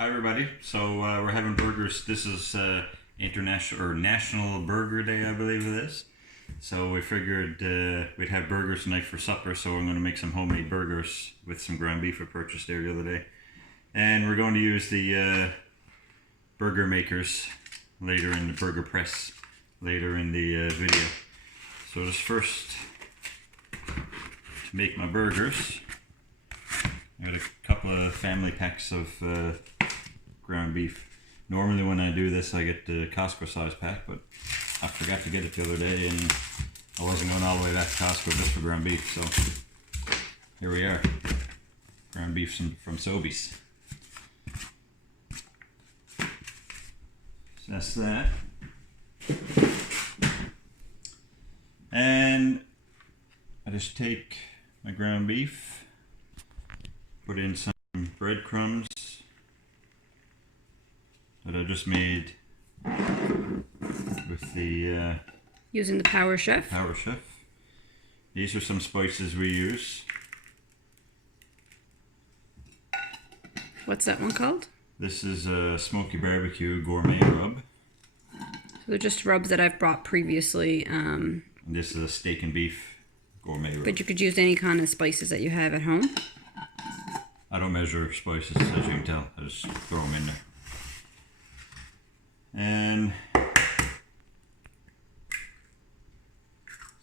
Hi everybody. So we're having burgers. This is international or National Burger Day, I believe it is. So we figured we'd have burgers tonight for supper. So I'm going to make some homemade burgers with some ground beef I purchased there the other day, and we're going to use the burger makers later in the burger press later in the video. So just first to make my burgers, I got a couple of family packs of ground beef. Normally when I do this I get the Costco size pack, but I forgot to get it the other day and I wasn't going all the way back to Costco just for ground beef, so here we are. Ground beef from Sobeys. So that's that. And I just take my ground beef, put in some breadcrumbs that I just made with the using the Power Chef. These are some spices we use. What's that one called? This is a smoky barbecue gourmet rub. So they're just rubs that I've brought previously. And this is a steak and beef gourmet rub. But you could use any kind of spices that you have at home. I don't measure spices, as you can tell. I just throw them in there. And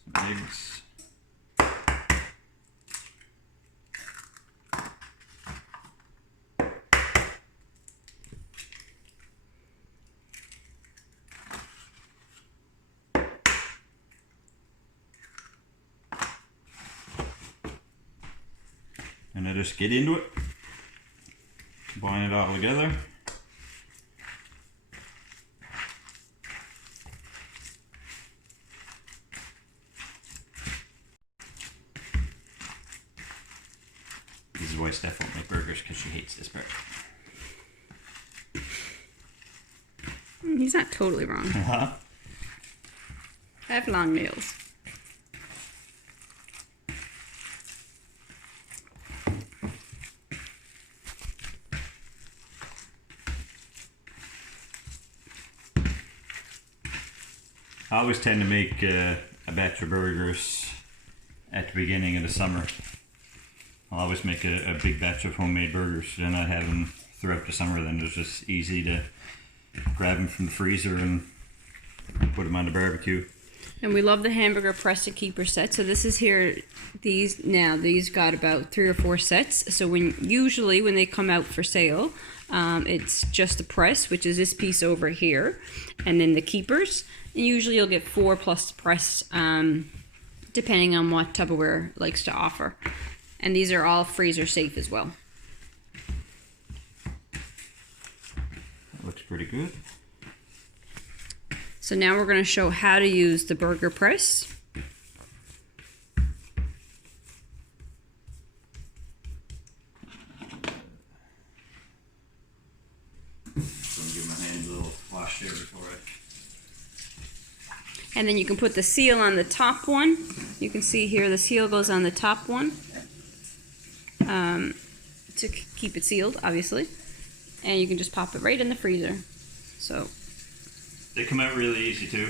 some eggs. And I just get into it, combine it all together. This is why Steph won't make burgers, because she hates this part. He's not totally wrong. I have long nails. I always tend to make a batch of burgers at the beginning of the summer. I'll always make a big batch of homemade burgers, then I have them throughout the summer. Then it's just easy to grab them from the freezer and put them on the barbecue. And we love the Hamburger press to keeper set. So this is here. These got about 3 or 4 sets. So usually when they come out for sale, it's just the press, which is this piece over here, and then the keepers. And usually you'll get 4 plus the press, depending on what Tupperware likes to offer. And these are all freezer safe as well. That looks pretty good. So now we're going to show how to use the burger press. So I'm giving my hands a little wash there before And then you can put the seal on the top one. You can see here the seal goes on the top one to keep it sealed, obviously. And you can just pop it right in the freezer. So they come out really easy too.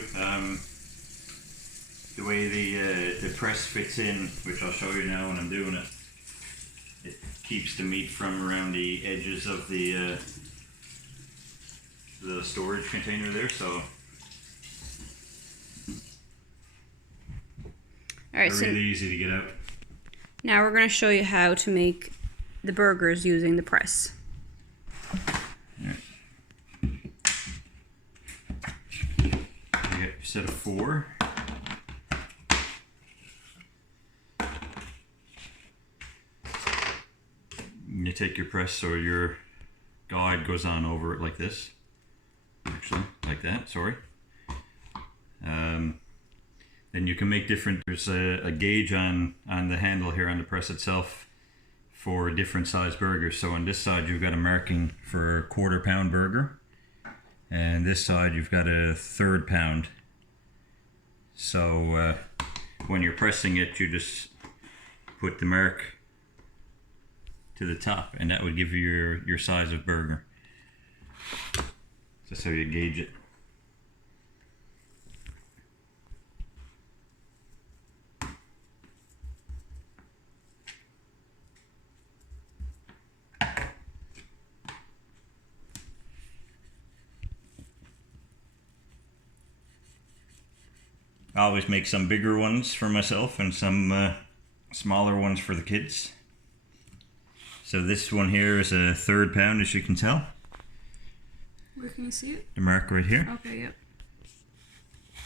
The way the press fits in, which I'll show you now when I'm doing it, it keeps the meat from around the edges of the storage container there. So all right, really easy to get out. Now we're going to show you how to make the burgers using the press. You get a set of 4. You take your press, or your guide goes on over it like this. Actually, like that, sorry. Then you can make different, there's a gauge on the handle here on the press itself for different size burgers. So on this side you've got a marking for a 1/4 pound burger, and this side you've got a 1/3 pound. So when you're pressing it, you just put the mark to the top, and that would give you your size of burger. Just so you gauge it. I always make some bigger ones for myself and some smaller ones for the kids. So this one here is a 1/3 pound, as you can tell. Where can you see it? The mark right here. Okay, yep.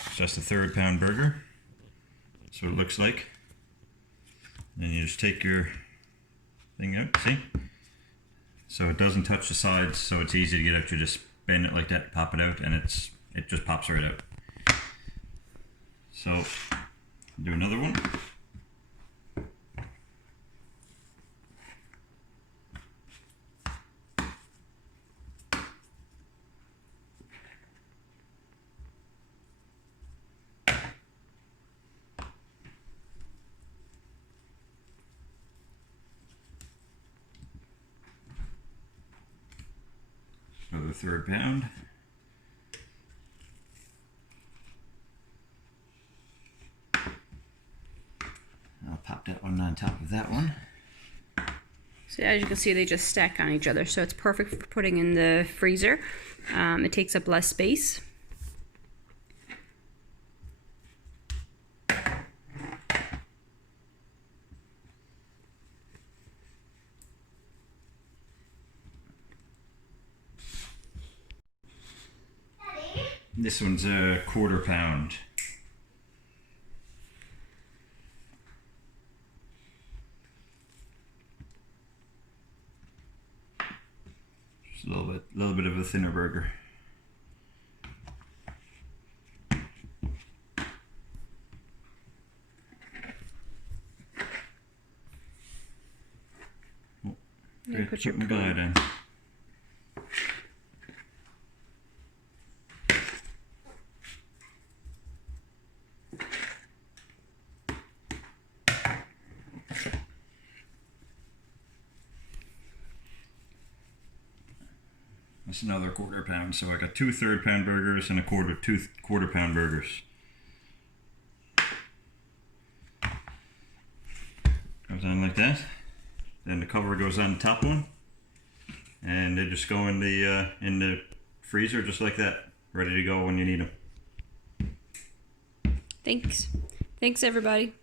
It's just a 1/3 pound burger. That's what it looks like. And you just take your thing out, see? So it doesn't touch the sides, so it's easy to get out. You just bend it like that, pop it out, and it just pops right out. So, do another one. Another 1/3 pound. I'll pop that one on top of that one. So as you can see, they just stack on each other, so it's perfect for putting in the freezer. It takes up less space. This one's a 1/4 pound. Just a little bit of a thinner burger. Oh, Yeah, put your my guide in. That's another 1/4 pound. So I got 2 1/3 pound burgers and a 1/4 pound burgers. Goes on like that. Then the cover goes on the top one, and they just go in the freezer just like that, ready to go when you need them. Thanks everybody.